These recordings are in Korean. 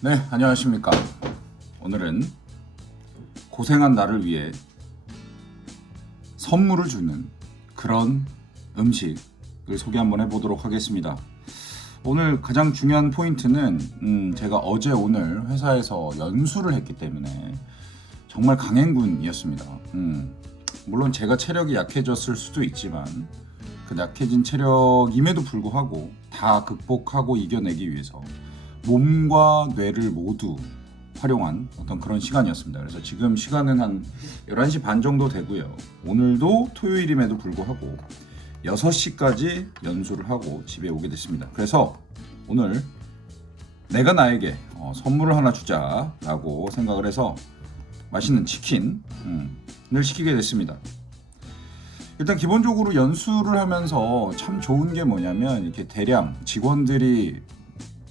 네, 안녕하십니까. 오늘은 고생한 나를 위해 선물을 주는 그런 음식을 소개 한번 해보도록 하겠습니다. 오늘 가장 중요한 포인트는 제가 어제 오늘 회사에서 연수를 했기 때문에 정말 강행군이었습니다. 물론 제가 체력이 약해졌을 수도 있지만 그 약해진 체력임에도 불구하고 다 극복하고 이겨내기 위해서 몸과 뇌를 모두 활용한 어떤 그런 시간이었습니다. 그래서 지금 시간은 한 11시 반 정도 되고요. 오늘도 토요일임에도 불구하고 6시까지 연수를 하고 집에 오게 됐습니다. 그래서 오늘 내가 나에게 선물을 하나 주자라고 생각을 해서 맛있는 치킨을 시키게 됐습니다. 일단 기본적으로 연수를 하면서 참 좋은 게 뭐냐면 이렇게 대량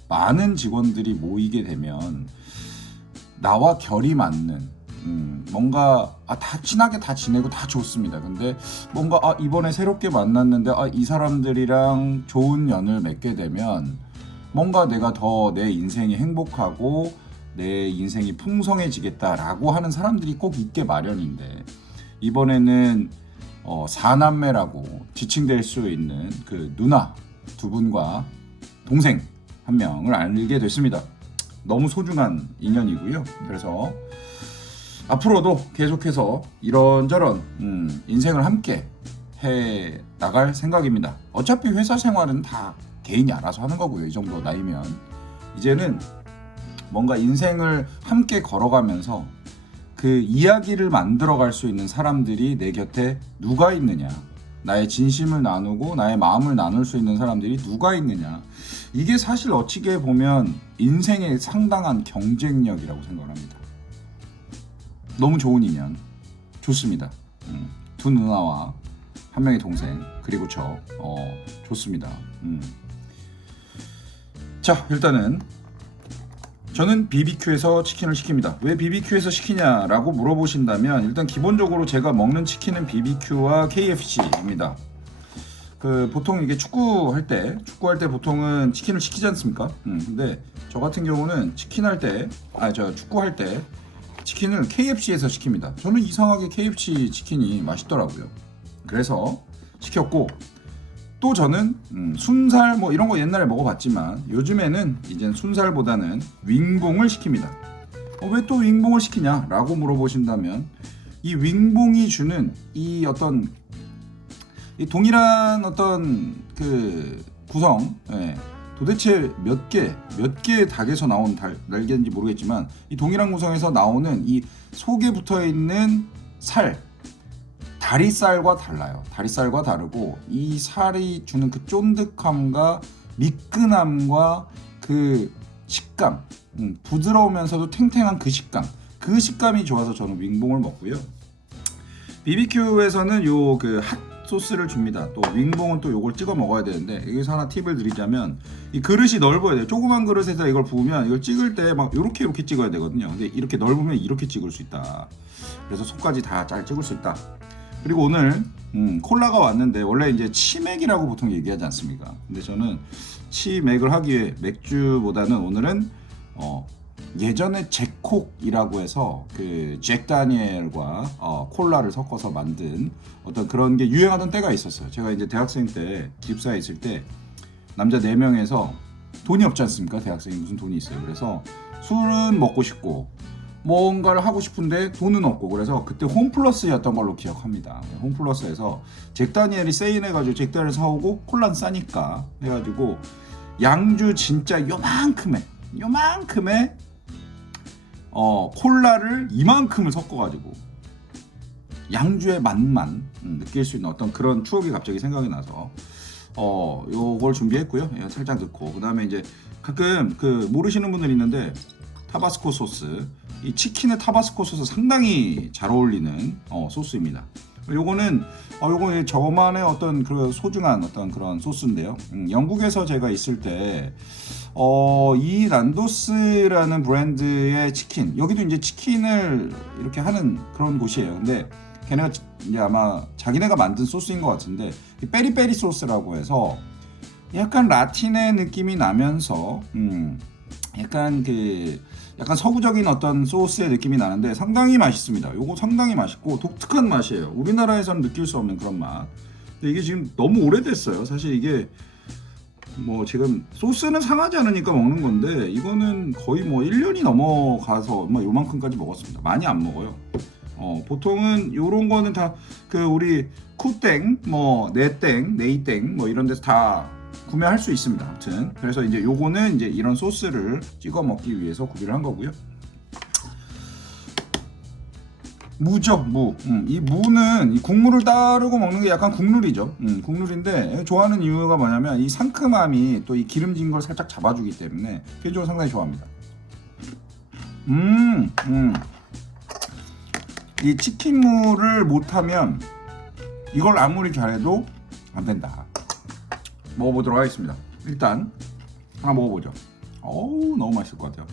많은 직원들이 모이게 되면 나와 결이 맞는 뭔가 다 친하게 다 지내고 다 좋습니다. 근데 뭔가 이번에 새롭게 만났는데 이 사람들이랑 좋은 연을 맺게 되면 뭔가 내가 더 내 인생이 행복하고 내 인생이 풍성해지겠다라고 하는 사람들이 꼭 있게 마련인데, 이번에는 4남매라고 지칭될 수 있는 그 누나 두 분과 동생 한 명을 알게 됐습니다. 너무 소중한 인연이고요. 그래서 앞으로도 계속해서 이런저런 인생을 함께 해 나갈 생각입니다. 어차피 회사 생활은 다 개인이 알아서 하는 거고요. 이 정도 나이면 이제는 뭔가 인생을 함께 걸어가면서 그 이야기를 만들어갈 수 있는 사람들이 내 곁에 누가 있느냐, 나의 진심을 나누고 나의 마음을 나눌 수 있는 사람들이 누가 있느냐, 이게 사실 어찌게 보면 인생의 상당한 경쟁력이라고 생각을 합니다. 너무 좋은 인연, 좋습니다. 두 누나와 한 명의 동생 그리고 저 좋습니다. 자, 일단은 저는 BBQ에서 치킨을 시킵니다. 왜 BBQ에서 시키냐라고 물어보신다면, 일단 기본적으로 제가 먹는 치킨은 BBQ와 KFC입니다. 보통 이게 축구할 때 보통은 치킨을 시키지 않습니까? 근데 저 같은 경우는 축구할 때 치킨을 KFC에서 시킵니다. 저는 이상하게 KFC 치킨이 맛있더라고요. 그래서 시켰고, 또 저는 순살 뭐 이런 거 옛날에 먹어봤지만 요즘에는 이제 순살보다는 윙봉을 시킵니다. 왜 또 윙봉을 시키냐라고 물어보신다면, 이 윙봉이 주는 이 어떤 이 동일한 어떤 그 구성, 도대체 몇 개 닭에서 나온 날개인지 모르겠지만 이 동일한 구성에서 나오는 이 속에 붙어 있는 다리살과 달라요. 다리살과 다르고 이 살이 주는 그 쫀득함과 미끈함과 그 식감, 부드러우면서도 탱탱한 그 식감이 좋아서 저는 윙봉을 먹고요. BBQ에서는 요 그 핫 소스를 줍니다. 또 윙봉은 또 요걸 찍어 먹어야 되는데, 여기서 하나 팁을 드리자면 이 그릇이 넓어야 돼요. 조그만 그릇에다 이걸 부으면 이걸 찍을 때 막 이렇게 찍어야 되거든요. 근데 이렇게 넓으면 이렇게 찍을 수 있다. 그래서 속까지 다 잘 찍을 수 있다. 그리고 오늘 콜라가 왔는데, 원래 이제 치맥이라고 보통 얘기하지 않습니까? 근데 저는 치맥을 하기 위해 맥주보다는 오늘은 예전에 잭콕이라고 해서 그 잭 다니엘과 콜라를 섞어서 만든 어떤 그런 게 유행하던 때가 있었어요. 제가 이제 대학생 때 기숙사에 있을 때 남자 4명에서 돈이 없지 않습니까? 대학생이 무슨 돈이 있어요. 그래서 술은 먹고 싶고 뭔가를 하고 싶은데 돈은 없고, 그래서 그때 홈플러스였던 걸로 기억합니다. 홈플러스에서 잭 다니엘이 세일해가지고 잭 다니엘 사오고 콜라는 싸니까 해가지고 양주 진짜 요만큼의 콜라를 이만큼을 섞어가지고 양주의 맛만 느낄 수 있는 어떤 그런 추억이 갑자기 생각이 나서 요걸 준비했고요. 살짝 넣고, 그 다음에 이제 가끔 모르시는 분들이 있는데 타바스코 소스, 이 치킨에 타바스코 소스 상당히 잘 어울리는 소스입니다. 요거는 저만의 어떤 그 소중한 어떤 그런 소스인데요. 영국에서 제가 있을 때 이 난도스라는 브랜드의 치킨, 여기도 이제 치킨을 이렇게 하는 그런 곳이에요. 근데 걔네가 이제 아마 자기네가 만든 소스인 것 같은데, 이 페리페리 소스라고 해서 약간 라틴의 느낌이 나면서 약간 서구적인 어떤 소스의 느낌이 나는데 상당히 맛있습니다. 요거 상당히 맛있고 독특한 맛이에요. 우리나라에서는 느낄 수 없는 그런 맛. 근데 이게 지금 너무 오래됐어요. 사실 이게 뭐 지금 소스는 상하지 않으니까 먹는 건데 이거는 거의 뭐 1년이 넘어가서 뭐 요만큼까지 먹었습니다. 많이 안 먹어요. 보통은 요런 거는 다 그 우리 쿠땡, 뭐 네땡, 네이땡 뭐 이런 데서 다 구매할 수 있습니다. 아무튼 그래서 이제 요거는 이제 이런 소스를 찍어 먹기 위해서 구비를 한 거고요. 무죠, 무. 이 무는 이 국물을 따르고 먹는 게 약간 국룰이죠. 국룰인데 좋아하는 이유가 뭐냐면 이 상큼함이 또 이 기름진 걸 살짝 잡아주기 때문에 개인적으로 상당히 좋아합니다. 이 치킨무를 못하면 이걸 아무리 잘해도 안 된다. 먹어보도록 하겠습니다. 일단 하나 먹어보죠. 어우, 너무 맛있을 것 같아요.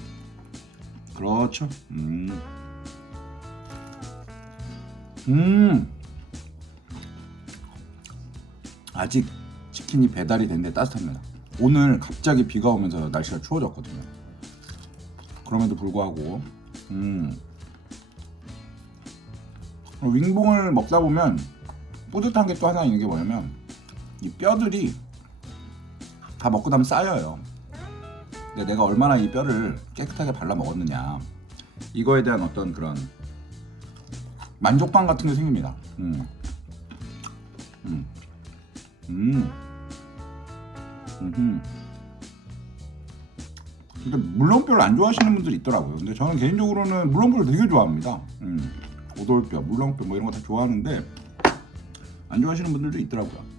그렇죠. 아직 치킨이 배달이 됐는데 따뜻합니다. 오늘 갑자기 비가 오면서 날씨가 추워졌거든요. 그럼에도 불구하고 윙봉을 먹다 보면 뿌듯한 게 또 하나 있는 게 뭐냐면 이 뼈들이 다 먹고 나면 쌓여요. 근데 내가 얼마나 이 뼈를 깨끗하게 발라 먹었느냐, 이거에 대한 어떤 그런 만족감 같은 게 생깁니다. 근데 물렁뼈를 안 좋아하시는 분들이 있더라고요. 근데 저는 개인적으로는 물렁뼈를 되게 좋아합니다. 오돌뼈, 물렁뼈 뭐 이런 거 다 좋아하는데 안 좋아하시는 분들도 있더라고요.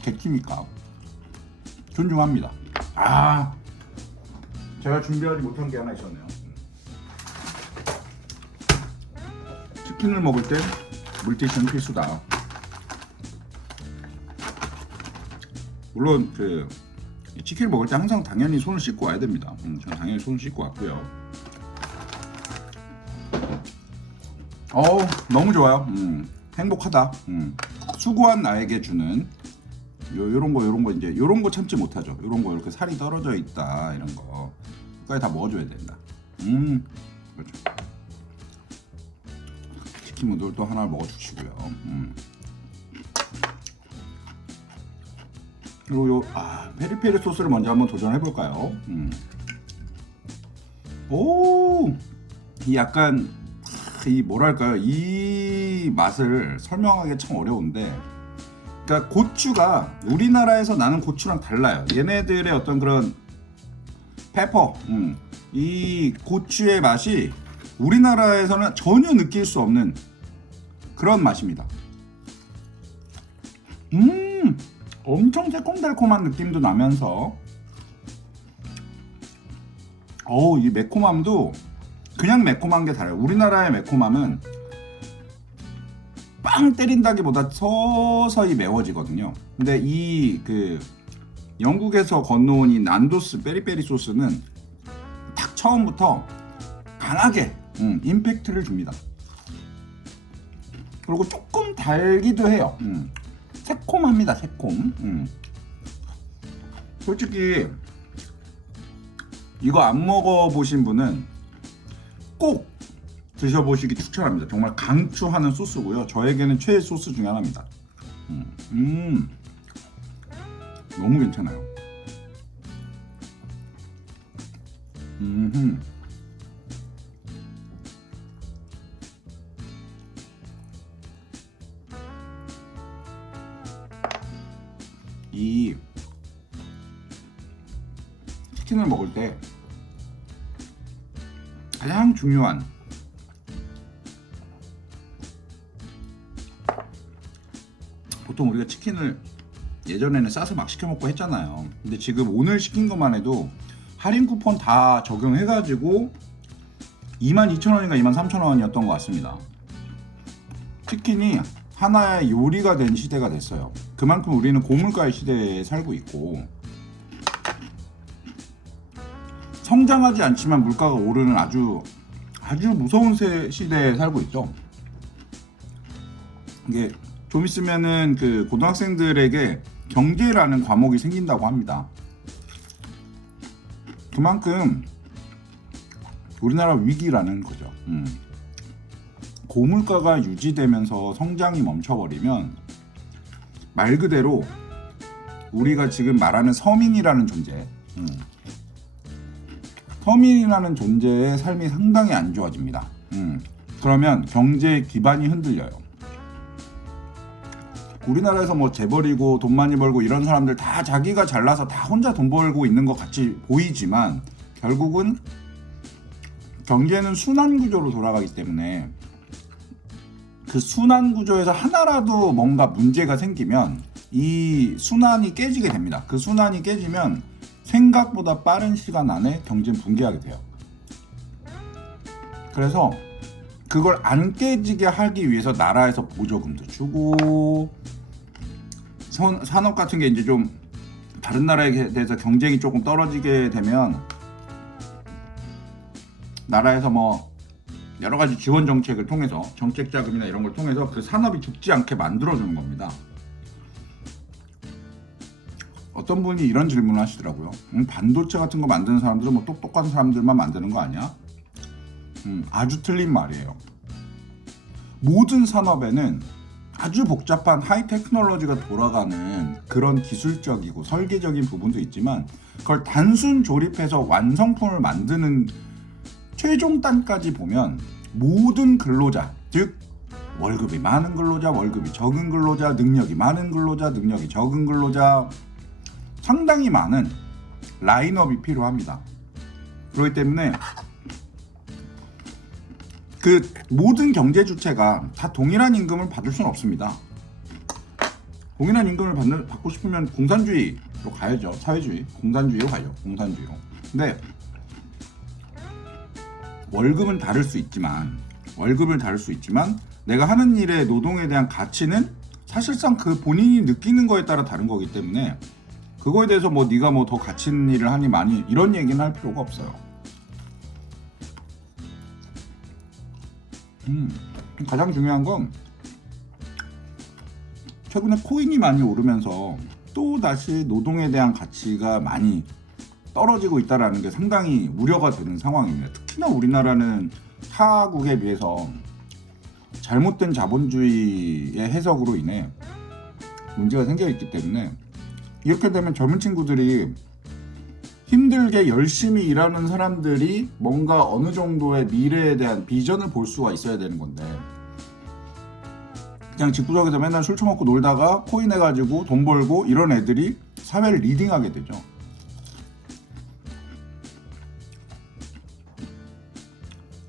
객기니까 존중합니다. 제가 준비하지 못한 게 하나 있었네요. 치킨을 먹을 때 물티슈는 필수다. 물론 그 치킨을 먹을 때 항상 당연히 손을 씻고 와야 됩니다. 저는 당연히 손을 씻고 왔고요. 너무 좋아요. 행복하다. 수고한 나에게 주는 요런 거 이제 요런 거 참지 못하죠. 요런 거 이렇게 살이 떨어져 있다 이런 거 끝까지 다 먹어줘야 된다. 그렇죠. 치킨 무들 또 하나 먹어주시고요. 그리고 요 페리페리 소스를 먼저 한번 도전해 볼까요? 이 약간 이 뭐랄까요, 이 맛을 설명하기 참 어려운데, 그러니까 고추가 우리나라에서 나는 고추랑 달라요. 얘네들의 어떤 그런 페퍼, 이 고추의 맛이 우리나라에서는 전혀 느낄 수 없는 그런 맛입니다. 엄청 새콤달콤한 느낌도 나면서 이 매콤함도 그냥 매콤한 게 달라요. 우리나라의 매콤함은 빵 때린다기보다 서서히 매워지거든요. 근데 이 그 영국에서 건너온 이 난도스 페리페리 소스는 딱 처음부터 강하게 임팩트를 줍니다. 그리고 조금 달기도 해요. 새콤합니다. 새콤. 솔직히 이거 안 먹어보신 분은 꼭 드셔보시기 추천합니다. 정말 강추하는 소스고요. 저에게는 최애 소스 중에 하나입니다. 너무 괜찮아요. 이 치킨을 먹을 때 가장 중요한 보통 우리가 치킨을 예전에는 싸서 막 시켜 먹고 했잖아요. 근데 지금 오늘 시킨 것만 해도 할인 쿠폰 다 적용해가지고 22,000원인가 23,000원이었던 것 같습니다. 치킨이 하나의 요리가 된 시대가 됐어요. 그만큼 우리는 고물가의 시대에 살고 있고 성장하지 않지만 물가가 오르는 아주 무서운 시대에 살고 있죠. 이게 좀 있으면은 그 고등학생들에게 경제라는 과목이 생긴다고 합니다. 그만큼 우리나라 위기라는 거죠. 고물가가 유지되면서 성장이 멈춰버리면 말 그대로 우리가 지금 말하는 서민이라는 존재, 서민이라는 존재의 삶이 상당히 안 좋아집니다. 그러면 경제 기반이 흔들려요. 우리나라에서 뭐 재벌이고 돈 많이 벌고 이런 사람들 다 자기가 잘나서 다 혼자 돈 벌고 있는 것 같이 보이지만 결국은 경제는 순환 구조로 돌아가기 때문에 그 순환 구조에서 하나라도 뭔가 문제가 생기면 이 순환이 깨지게 됩니다. 그 순환이 깨지면 생각보다 빠른 시간 안에 경제는 붕괴하게 돼요. 그래서 그걸 안 깨지게 하기 위해서 나라에서 보조금도 주고 산업 같은 게 이제 좀 다른 나라에 대해서 경쟁이 조금 떨어지게 되면 나라에서 뭐 여러 가지 지원 정책을 통해서 정책 자금이나 이런 걸 통해서 그 산업이 죽지 않게 만들어주는 겁니다. 어떤 분이 이런 질문을 하시더라고요. 반도체 같은 거 만드는 사람들은 뭐 똑똑한 사람들만 만드는 거 아니야? 아주 틀린 말이에요. 모든 산업에는 아주 복잡한 하이 테크놀로지가 돌아가는 그런 기술적이고 설계적인 부분도 있지만 그걸 단순 조립해서 완성품을 만드는 최종단까지 보면 모든 근로자, 즉 월급이 많은 근로자, 월급이 적은 근로자, 능력이 많은 근로자, 능력이 적은 근로자, 상당히 많은 라인업이 필요합니다. 그렇기 때문에 그 모든 경제 주체가 다 동일한 임금을 받을 수는 없습니다. 동일한 임금을 받고 싶으면 공산주의로 가야죠. 사회주의, 공산주의로 가요. 공산주의로. 근데 월급은 다를 수 있지만 내가 하는 일의 노동에 대한 가치는 사실상 그 본인이 느끼는 거에 따라 다른 거기 때문에 그거에 대해서 뭐 네가 뭐 더 가치 있는 일을 하니 많이 이런 얘기는 할 필요가 없어요. 가장 중요한 건 최근에 코인이 많이 오르면서 또 다시 노동에 대한 가치가 많이 떨어지고 있다는 게 상당히 우려가 되는 상황입니다. 특히나 우리나라는 타국에 비해서 잘못된 자본주의의 해석으로 인해 문제가 생겨 있기 때문에 이렇게 되면 젊은 친구들이 힘들게 열심히 일하는 사람들이 뭔가 어느 정도의 미래에 대한 비전을 볼 수가 있어야 되는 건데 그냥 집구석에서 맨날 술 처먹고 놀다가 코인 해가지고 돈 벌고 이런 애들이 사회를 리딩하게 되죠.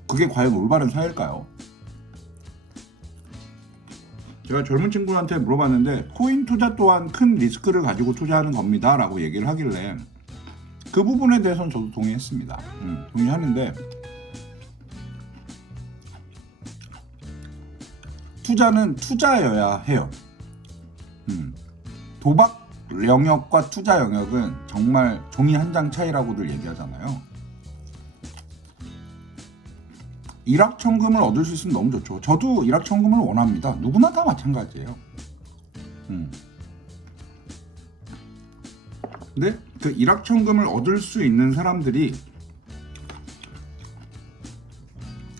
그게 과연 올바른 사회일까요? 제가 젊은 친구한테 물어봤는데 코인 투자 또한 큰 리스크를 가지고 투자하는 겁니다 라고 얘기를 하길래 그 부분에 대해서는 저도 동의했습니다. 동의하는데 투자는 투자여야 해요. 도박 영역과 투자 영역은 정말 종이 한 장 차이라고들 얘기하잖아요. 일확천금을 얻을 수 있으면 너무 좋죠. 저도 일확천금을 원합니다. 누구나 다 마찬가지예요. 근데 그 일확천금을 얻을 수 있는 사람들이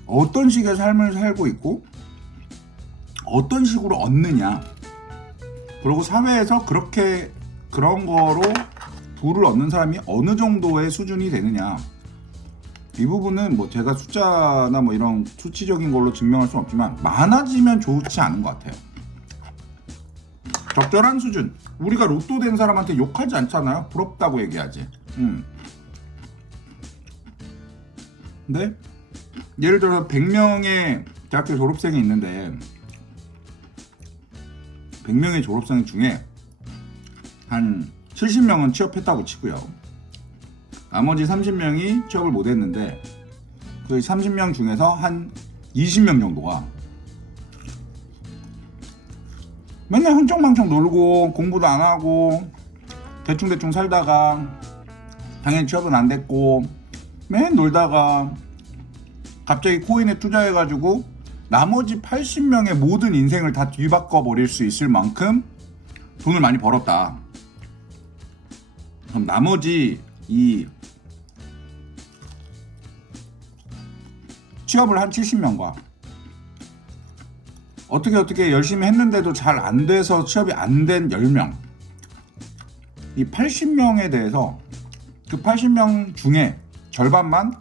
어떤 식의 삶을 살고 있고 어떤 식으로 얻느냐, 그리고 사회에서 그런 거로 부를 얻는 사람이 어느 정도의 수준이 되느냐, 이 부분은 뭐 제가 숫자나 뭐 이런 수치적인 걸로 증명할 수는 없지만 많아지면 좋지 않은 것 같아요. 적절한 수준. 우리가 로또 된 사람한테 욕하지 않잖아요. 부럽다고 얘기하지. 근데 예를 들어서 100명의 대학교 졸업생이 있는데 100명의 졸업생 중에 한 70명은 취업했다고 치고요. 나머지 30명이 취업을 못했는데 그 30명 중에서 한 20명 정도가 맨날 흥청망청 놀고 공부도 안 하고 대충대충 살다가 당연히 취업은 안 됐고 맨 놀다가 갑자기 코인에 투자해가지고 나머지 80명의 모든 인생을 다 뒤바꿔 버릴 수 있을 만큼 돈을 많이 벌었다. 그럼 나머지 이 취업을 한 70명과 어떻게 열심히 했는데도 잘 안 돼서 취업이 안 된 10명, 이 80명에 대해서 그 80명 중에 절반만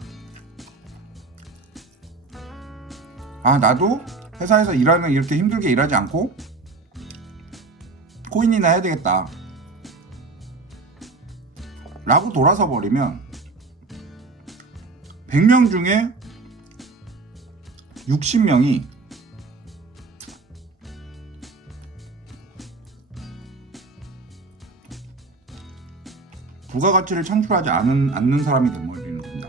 나도 회사에서 일하면 이렇게 힘들게 일하지 않고 코인이나 해야 되겠다 라고 돌아서 버리면 100명 중에 60명이 부가가치를 창출하지 않는 사람이 되버리는 겁니다.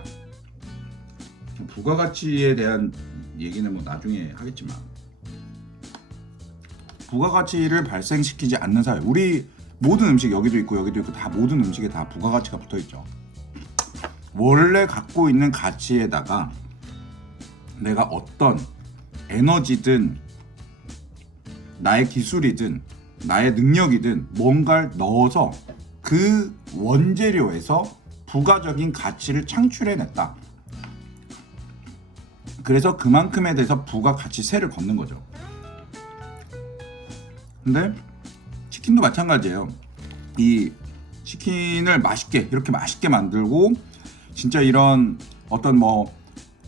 부가가치에 대한 얘기는 뭐 나중에 하겠지만, 부가가치를 발생시키지 않는 사회, 우리 모든 음식, 여기도 있고 다 모든 음식에 다 부가가치가 붙어있죠. 원래 갖고 있는 가치에다가 내가 어떤 에너지든 나의 기술이든 나의 능력이든 뭔가를 넣어서 그 원재료에서 부가적인 가치를 창출해냈다. 그래서 그만큼에 대해서 부가가치세를 걷는 거죠. 근데 치킨도 마찬가지예요. 이 치킨을 이렇게 맛있게 만들고 진짜 이런 어떤 뭐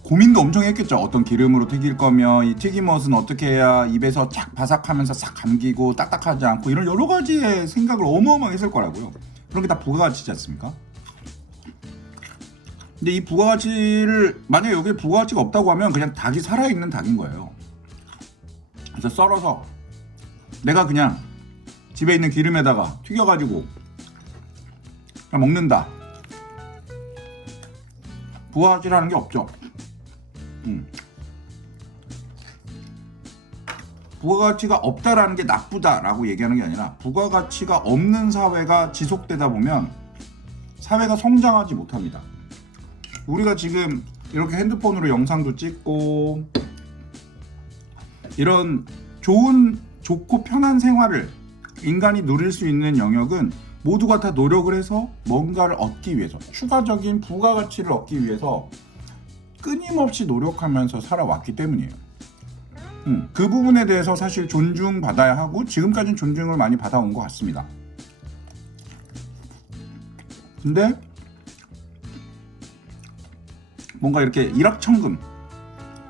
고민도 엄청 했겠죠. 어떤 기름으로 튀길 거면 이 튀김옷은 어떻게 해야 입에서 쫙 바삭하면서 싹 감기고 딱딱하지 않고, 이런 여러 가지의 생각을 어마어마하게 했을 거라고요. 그런 게 다 부가가치지 않습니까? 근데 이 부가가치를, 만약에 여기에 부가가치가 없다고 하면 그냥 닭이 살아있는 닭인 거예요. 그래서 썰어서 내가 그냥 집에 있는 기름에다가 튀겨가지고 그냥 먹는다. 부가가치라는 게 없죠. 부가가치가 없다라는 게 나쁘다라고 얘기하는 게 아니라, 부가가치가 없는 사회가 지속되다 보면 사회가 성장하지 못합니다. 우리가 지금 이렇게 핸드폰으로 영상도 찍고 이런 좋고 편한 생활을 인간이 누릴 수 있는 영역은 모두가 다 노력을 해서 뭔가를 얻기 위해서, 추가적인 부가가치를 얻기 위해서 끊임없이 노력하면서 살아왔기 때문이에요. 그 부분에 대해서 사실 존중받아야 하고, 지금까지는 존중을 많이 받아온 것 같습니다. 근데 뭔가 이렇게 일확천금,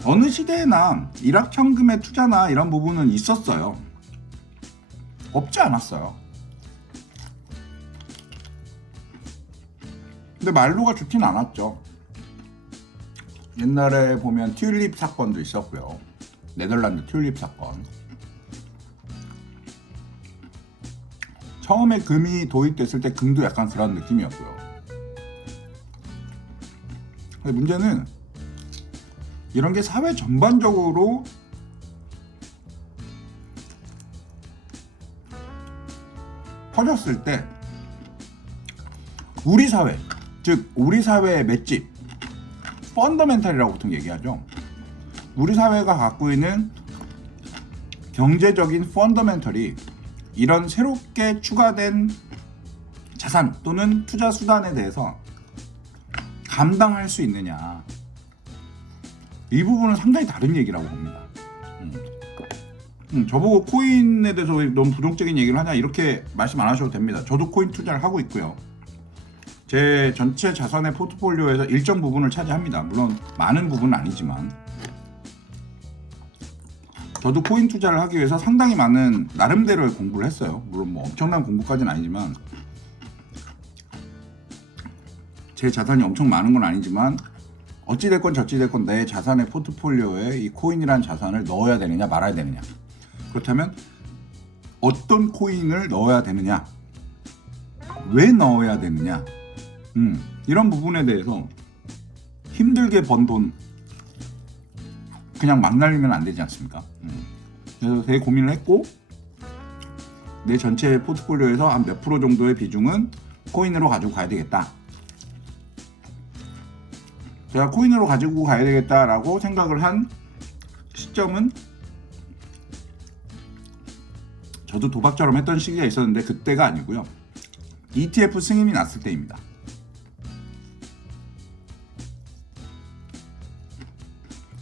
어느 시대에나 일확천금의 투자나 이런 부분은 있었어요. 없지 않았어요. 근데 말로가 좋진 않았죠. 옛날에 보면 튤립 사건도 있었고요. 네덜란드 튤립 사건. 처음에 금이 도입됐을 때 금도 약간 그런 느낌이었고요. 근데 문제는 이런 게 사회 전반적으로 퍼졌을 때 우리 사회, 즉 우리 사회의 맷집, 펀더멘탈이라고 보통 얘기하죠. 우리 사회가 갖고 있는 경제적인 펀더멘털이 이런 새롭게 추가된 자산 또는 투자 수단에 대해서 감당할 수 있느냐, 이 부분은 상당히 다른 얘기라고 봅니다. 저보고 코인에 대해서 너무 부정적인 얘기를 하냐 이렇게 말씀 안 하셔도 됩니다. 저도 코인 투자를 하고 있고요. 제 전체 자산의 포트폴리오에서 일정 부분을 차지합니다. 물론 많은 부분은 아니지만 저도 코인 투자를 하기 위해서 상당히 많은 나름대로의 공부를 했어요. 물론 뭐 엄청난 공부까지는 아니지만, 제 자산이 엄청 많은 건 아니지만 어찌됐건 저찌됐건 내 자산의 포트폴리오에 이 코인이라는 자산을 넣어야 되느냐 말아야 되느냐, 그렇다면 어떤 코인을 넣어야 되느냐, 왜 넣어야 되느냐, 이런 부분에 대해서 힘들게 번 돈 그냥 막 날리면 안 되지 않습니까? 그래서 되게 고민을 했고, 내 전체 포트폴리오에서 한 몇 프로 정도의 비중은 코인으로 가지고 가야 되겠다. 제가 코인으로 가지고 가야 되겠다라고 생각을 한 시점은, 저도 도박처럼 했던 시기가 있었는데 그때가 아니고요. ETF 승인이 났을 때입니다.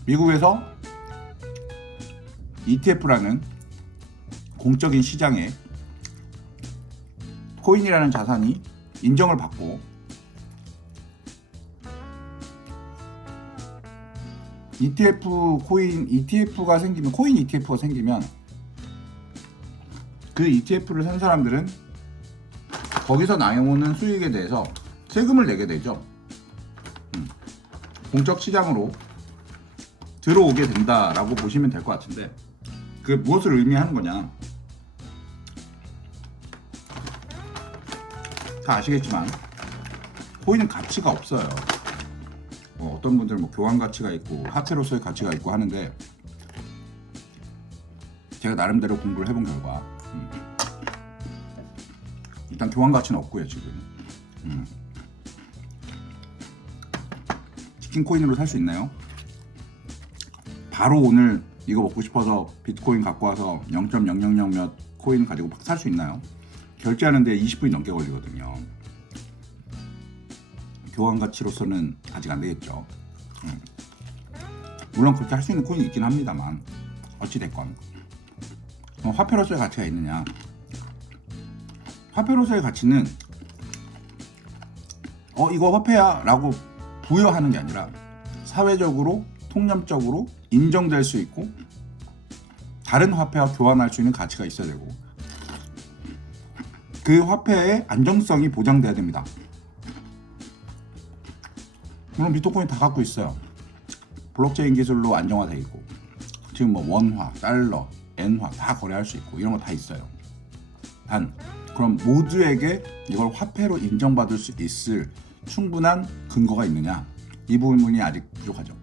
미국에서 ETF라는 공적인 시장에 코인이라는 자산이 인정을 받고 ETF가 생기면 코인 ETF가 생기면 그 ETF를 산 사람들은 거기서 나오는 수익에 대해서 세금을 내게 되죠. 공적 시장으로 들어오게 된다라고 보시면 될 것 같은데 그 무엇을 의미하는 거냐? 다 아시겠지만 코인은 가치가 없어요. 어떤 분들은 뭐 교환 가치가 있고 화폐로서의 가치가 있고 하는데 제가 나름대로 공부를 해본 결과 일단 교환 가치는 없고요 지금. 치킨 코인으로 살 수 있나요? 바로 오늘 이거 먹고 싶어서 비트코인 갖고 와서 0.000 몇 코인 가지고 살 수 있나요? 결제하는데 20분이 넘게 걸리거든요. 교환 가치로서는 아직 안 되겠죠. 물론 그렇게 할 수 있는 코인이 있긴 합니다만 어찌 됐건 화폐로서의 가치가 있느냐? 화폐로서의 가치는 이거 화폐야 라고 부여하는 게 아니라 사회적으로 통념적으로 인정될 수 있고 다른 화폐와 교환할 수 있는 가치가 있어야 되고 그 화폐의 안정성이 보장돼야 됩니다. 물론 비트코인 다 갖고 있어요. 블록체인 기술로 안정화돼 있고 지금 뭐 원화, 달러, 엔화 다 거래할 수 있고 이런 거 다 있어요. 단 그럼 모두에게 이걸 화폐로 인정받을 수 있을 충분한 근거가 있느냐? 이 부분이 아직 부족하죠.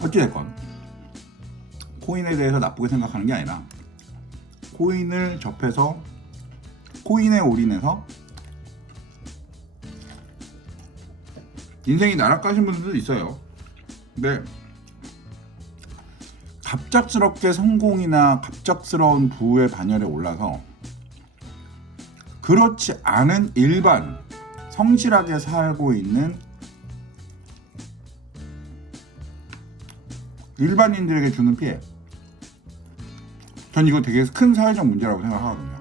어찌됐건 코인에 대해서 나쁘게 생각하는 게 아니라 코인을 접해서 코인에 올인해서 인생이 날아가신 분들도 있어요. 근데 갑작스럽게 성공이나 갑작스러운 부의 반열에 올라서 그렇지 않은 일반 성실하게 살고 있는 일반인들에게 주는 피해, 전 이거 되게 큰 사회적 문제라고 생각하거든요.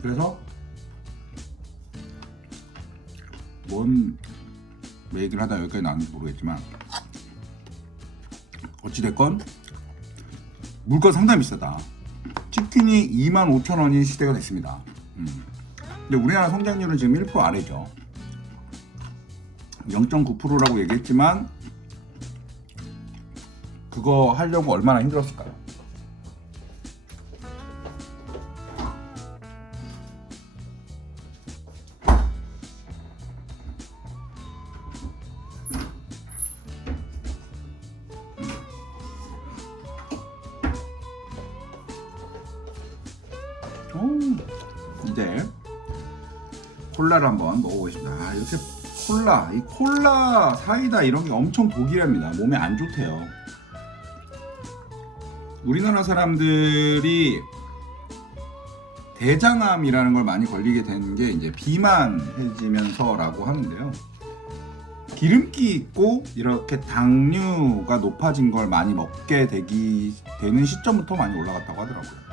그래서 뭔 얘기를 하다 여기까지 나왔는지 모르겠지만 어찌됐건 물가 상당히 비싸다. 치킨이 25,000원인 시대가 됐습니다. 근데 우리나라 성장률은 지금 1% 아래죠. 0.9%라고 얘기했지만 그거 하려고 얼마나 힘들었을까요? 이제 콜라를 한번 먹어보겠습니다. 이렇게 이 콜라, 사이다 이런 게 엄청 독이랍니다. 몸에 안 좋대요. 우리나라 사람들이 대장암이라는 걸 많이 걸리게 되는 게 이제 비만해지면서라고 하는데요. 기름기 있고 이렇게 당류가 높아진 걸 많이 먹게 되는 시점부터 많이 올라갔다고 하더라고요.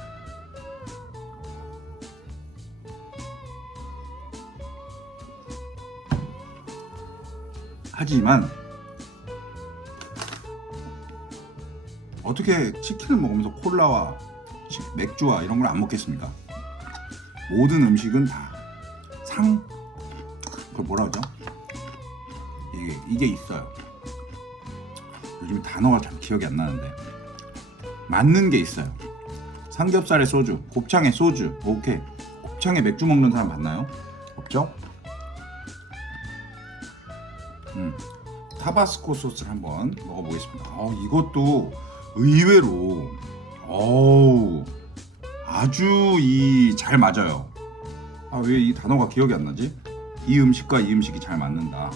하지만 어떻게 치킨을 먹으면서 콜라와 맥주와 이런 걸 안 먹겠습니까? 모든 음식은 다 그걸 뭐라 하죠? 이게 있어요. 요즘 단어가 잘 기억이 안 나는데 맞는 게 있어요. 삼겹살에 소주, 곱창에 소주, 오케이. 곱창에 맥주 먹는 사람 봤나요? 없죠? 타바스코 소스를 한번 먹어보겠습니다. 이것도 의외로 아주 잘 맞아요. 왜 이 단어가 기억이 안 나지? 이 음식과 이 음식이 잘 맞는다.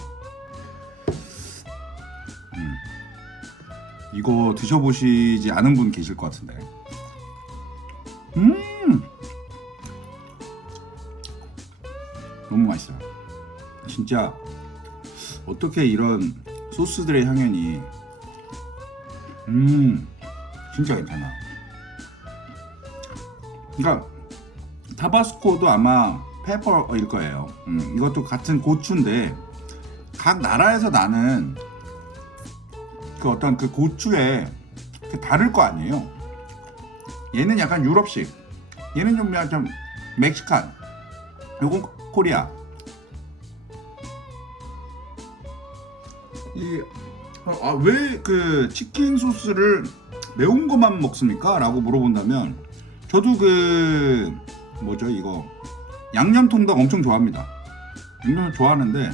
이거 드셔보시지 않은 분 계실 것 같은데. 너무 맛있어요. 진짜 어떻게 이런 소스들의 향연이 진짜 괜찮아. 그러니까 타바스코도 아마 페퍼일 거예요. 이것도 같은 고추인데 각 나라에서 나는 그 어떤 그 고추에 다를 거 아니에요. 얘는 약간 유럽식, 얘는 좀 멕시칸, 요건 코리아. 왜 그 치킨 소스를 매운 것만 먹습니까? 라고 물어본다면 저도 그 뭐죠 이거 양념통닭 엄청 좋아합니다. 양념 좋아하는데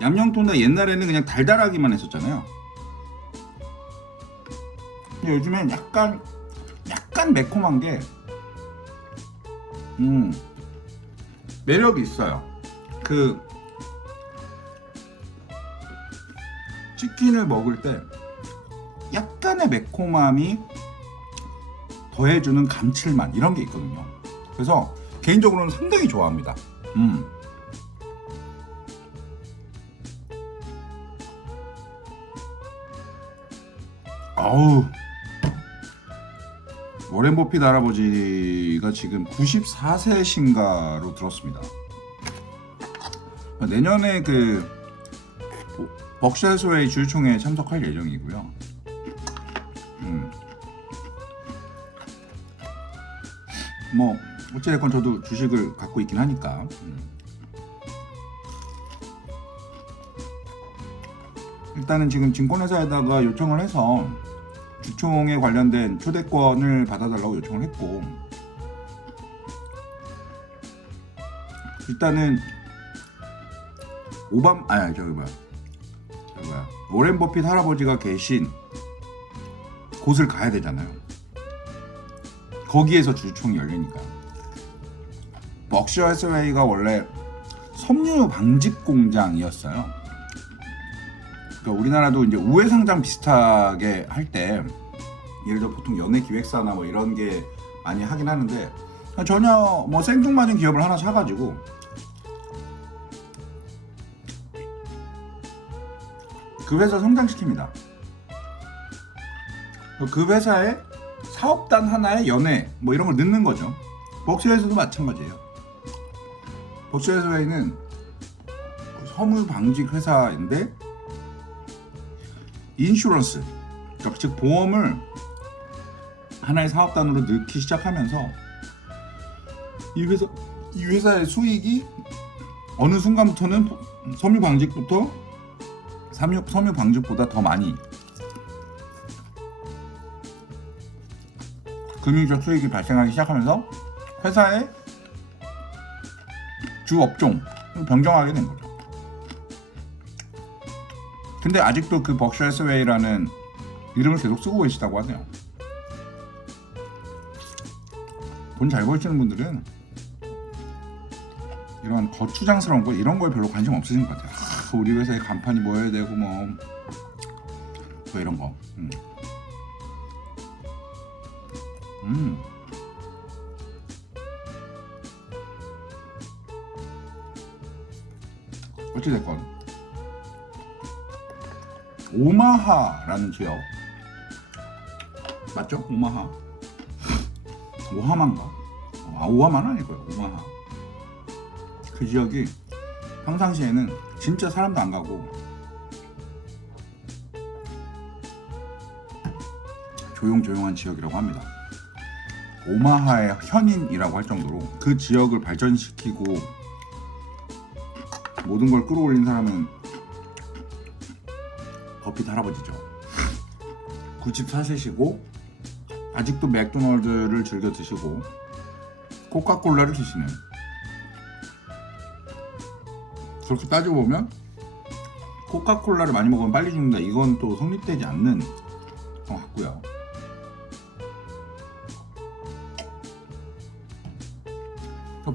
양념통닭 옛날에는 그냥 달달하기만 했었잖아요. 근데 요즘엔 약간 매콤한 게 매력이 있어요. 그 치킨을 먹을 때 약간의 매콤함이 더해주는 감칠맛 이런 게 있거든요. 그래서 개인적으로는 상당히 좋아합니다. 아우, 워렌 버핏 할아버지가 지금 94세신가로 들었습니다. 내년에 그 벅셔 해소웨이 주주총회에 참석할 예정이고요. 뭐 어찌됐건 저도 주식을 갖고 있긴 하니까. 일단은 지금 증권회사에다가 요청을 해서 주총에 관련된 초대권을 받아달라고 요청을 했고, 일단은 워렌 버핏 할아버지가 계신 곳을 가야 되잖아요. 거기에서 주총이 열리니까. 벅셔 해서웨이가 원래 섬유 방직 공장이었어요. 그러니까 우리나라도 이제 우회 상장 비슷하게 할 때 예를 들어 보통 연예 기획사나 뭐 이런 게 많이 하긴 하는데 전혀 뭐 생뚱맞은 기업을 하나 사가지고 그 회사 성장시킵니다. 그 회사에 사업단 하나에 연예 뭐 이런 걸 넣는 거죠. 벅셔에서도 마찬가지예요. 벅셔에서는 섬유 방직 회사인데 인슈런스, 그러니까 즉 보험을 하나의 사업단으로 넣기 시작하면서 이 회사의 수익이 어느 순간부터는 섬유 방직보다 더 많이 금융적 수익이 발생하기 시작하면서 회사의 주 업종을 변경하게 된 거죠. 근데 아직도 그 벅셔 해서웨이라는 이름을 계속 쓰고 계시다고 하네요. 돈 잘 벌시는 분들은 이런 거추장스러운 거 이런 거에 별로 관심 없으신 것 같아요. 우리 회사에 간판이 뭐여야 되고 뭐 이런 거. 어찌됐건 오마하라는 지역 맞죠? 오하마인가? 오하마는 아닐 거예요. 오마하. 그 지역이 평상시에는 진짜 사람도 안 가고 조용조용한 지역이라고 합니다. 오마하의 현인이라고 할 정도로 그 지역을 발전시키고 모든 걸 끌어올린 사람은 버핏 할아버지죠. 94세시고 아직도 맥도날드를 즐겨 드시고 코카콜라를 드시는, 그렇게 따지고 보면 코카콜라를 많이 먹으면 빨리 죽는다, 이건 또 성립되지 않는 것 같고요.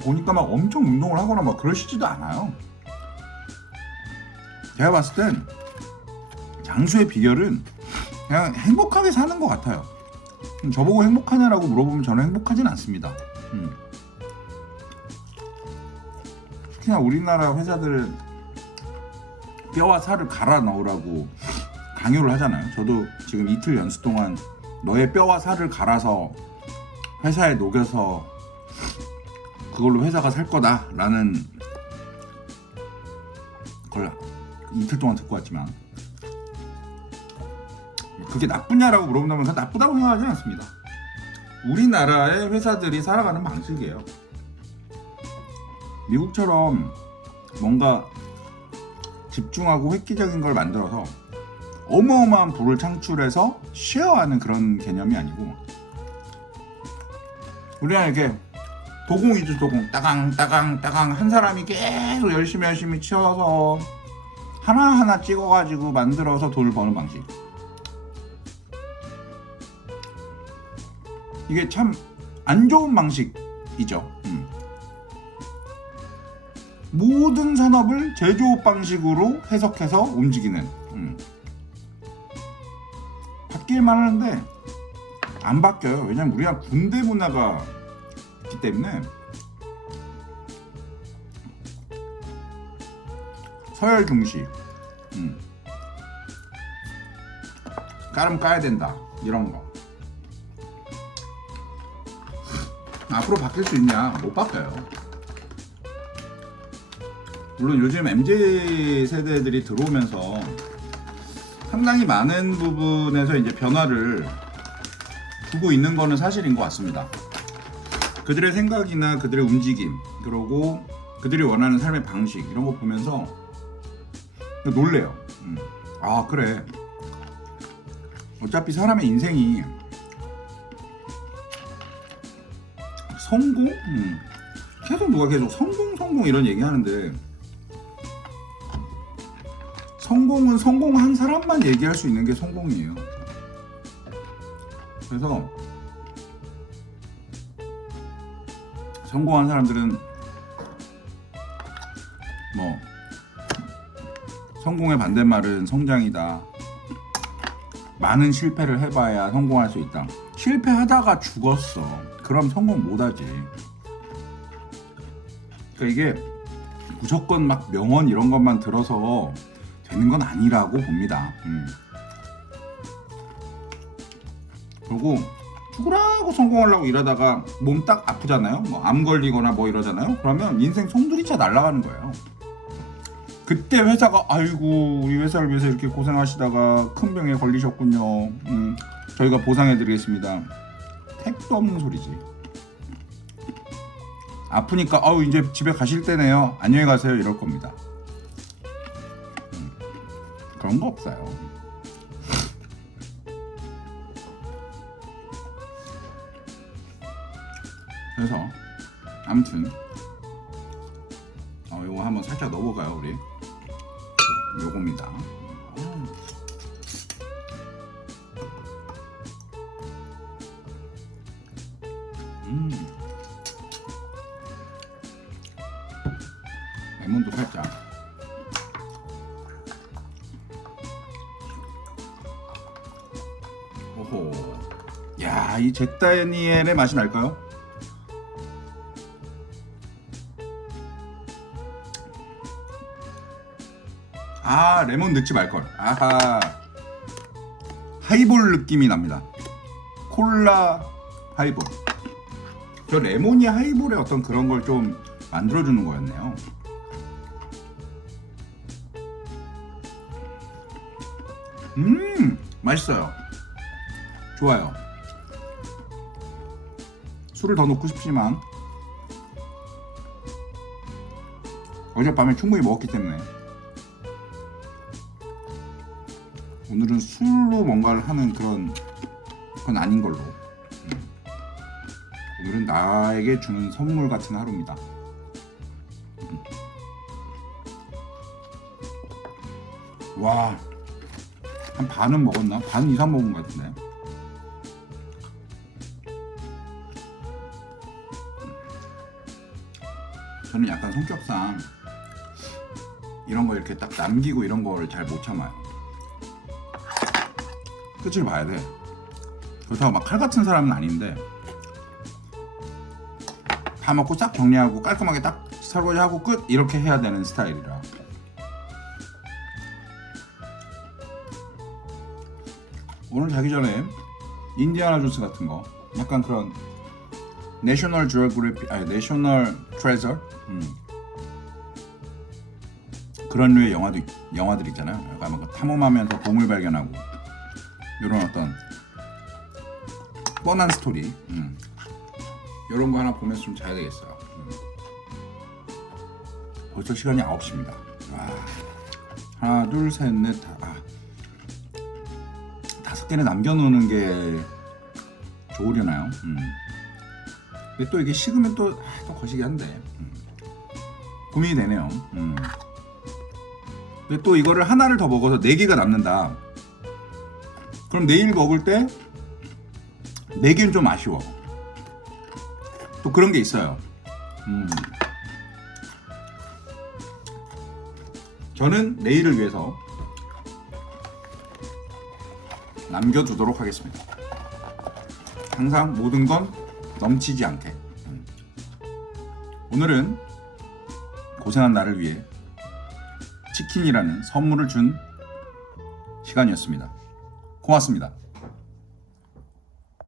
보니까 막 엄청 운동을 하거나 막 그러시지도 않아요. 제가 봤을 땐 장수의 비결은 그냥 행복하게 사는 것 같아요. 저보고 행복하냐라고 물어보면 저는 행복하진 않습니다. 특히나 우리나라 회사들은 뼈와 살을 갈아 넣으라고 강요를 하잖아요. 저도 지금 이틀 연수 동안 너의 뼈와 살을 갈아서 회사에 녹여서 그걸로 회사가 살 거다라는 걸 이틀 동안 듣고 왔지만, 그게 나쁘냐라고 물어본다면 나쁘다고 생각하지 않습니다. 우리나라의 회사들이 살아가는 방식이에요. 미국처럼 뭔가 집중하고 획기적인 걸 만들어서 어마어마한 부를 창출해서 쉐어하는 그런 개념이 아니고, 우리가 이렇게 도공이죠. 도공 따강 따강 따강 한 사람이 계속 열심히 치워서 하나하나 찍어가지고 만들어서 돈을 버는 방식. 이게 참 안 좋은 방식이죠. 모든 산업을 제조업 방식으로 해석해서 움직이는, 바뀔만 하는데 안 바뀌어요. 왜냐면 우리가 군대 문화가 있기 때문에. 서열 중식, 까름 까야 된다, 이런 거. 앞으로 바뀔 수 있냐? 못 바뀌어요. 물론 요즘 MZ 세대들이 들어오면서 상당히 많은 부분에서 이제 변화를 주고 있는 거는 사실인 것 같습니다. 그들의 생각이나 그들의 움직임, 그리고 그들이 원하는 삶의 방식, 이런 거 보면서 놀래요. 아, 그래. 어차피 사람의 인생이 성공? 계속 누가 계속 성공 이런 얘기 하는데, 성공은 성공한 사람만 얘기할 수 있는 게 성공이에요. 그래서 성공한 사람들은 뭐 성공의 반대말은 성장이다, 많은 실패를 해봐야 성공할 수 있다. 실패하다가 죽었어, 그럼 성공 못하지. 그러니까 이게 무조건 막 명언 이런 것만 들어서 되는 건 아니라고 봅니다. 그리고 죽으라고 성공하려고 일하다가 몸 딱 아프잖아요. 뭐 암 걸리거나 뭐 이러잖아요. 그러면 인생 송두리째 날아가는 거예요. 그때 회사가 아이고 우리 회사를 위해서 이렇게 고생하시다가 큰 병에 걸리셨군요. 저희가 보상해드리겠습니다. 택도 없는 소리지. 아프니까 아우 이제 집에 가실 때네요, 안녕히 가세요, 이럴 겁니다. 그런 거 없어요. 그래서 아무튼 요거 한번 살짝 넣어볼까요, 우리? 요겁니다. 레몬도 살짝. 오호. 야, 이 잭다니엘의 맛이 날까요? 아, 레몬 넣지 말걸. 아하. 하이볼 느낌이 납니다. 콜라 하이볼. 저 레몬이 하이볼의 어떤 그런 걸 좀 만들어주는 거였네요. 맛있어요. 좋아요. 술을 더 넣고 싶지만 어젯밤에 충분히 먹었기 때문에 오늘은 술로 뭔가를 하는 그런 건 아닌 걸로. 오늘은 나에게 주는 선물 같은 하루입니다. 와, 한 반은 먹었나? 반 이상 먹은 것 같은데. 저는 약간 성격상 이런 거 이렇게 딱 남기고 이런 거를 잘 못 참아요. 끝을 봐야 돼. 그렇다고 막 칼 같은 사람은 아닌데 다 먹고 싹 정리하고 깔끔하게 딱 설거지하고 끝 이렇게 해야 되는 스타일이라. 오늘 자기 전에 인디아나 존스 같은 거 약간 그런 내셔널 지오그래피 아니 내셔널 트레저 그런 류의 영화들 있잖아요. 약간 뭐 탐험하면서 보물 발견하고 이런 어떤 뻔한 스토리 이런 거 하나 보면서 좀 자야 되겠어요. 벌써 시간이 9시입니다. 하나 둘 셋 넷 다섯 개는 남겨놓는 게 좋으려나요? 근데 또 이게 식으면 또 거시기 한데 고민이 되네요. 근데 또 이거를 하나를 더 먹어서 4개가 남는다. 그럼 내일 먹을 때 4개는 좀 아쉬워. 또 그런 게 있어요. 저는 내일을 위해서 남겨두도록 하겠습니다. 항상 모든 건 넘치지 않게. 오늘은 고생한 나를 위해 치킨이라는 선물을 준 시간이었습니다. 고맙습니다.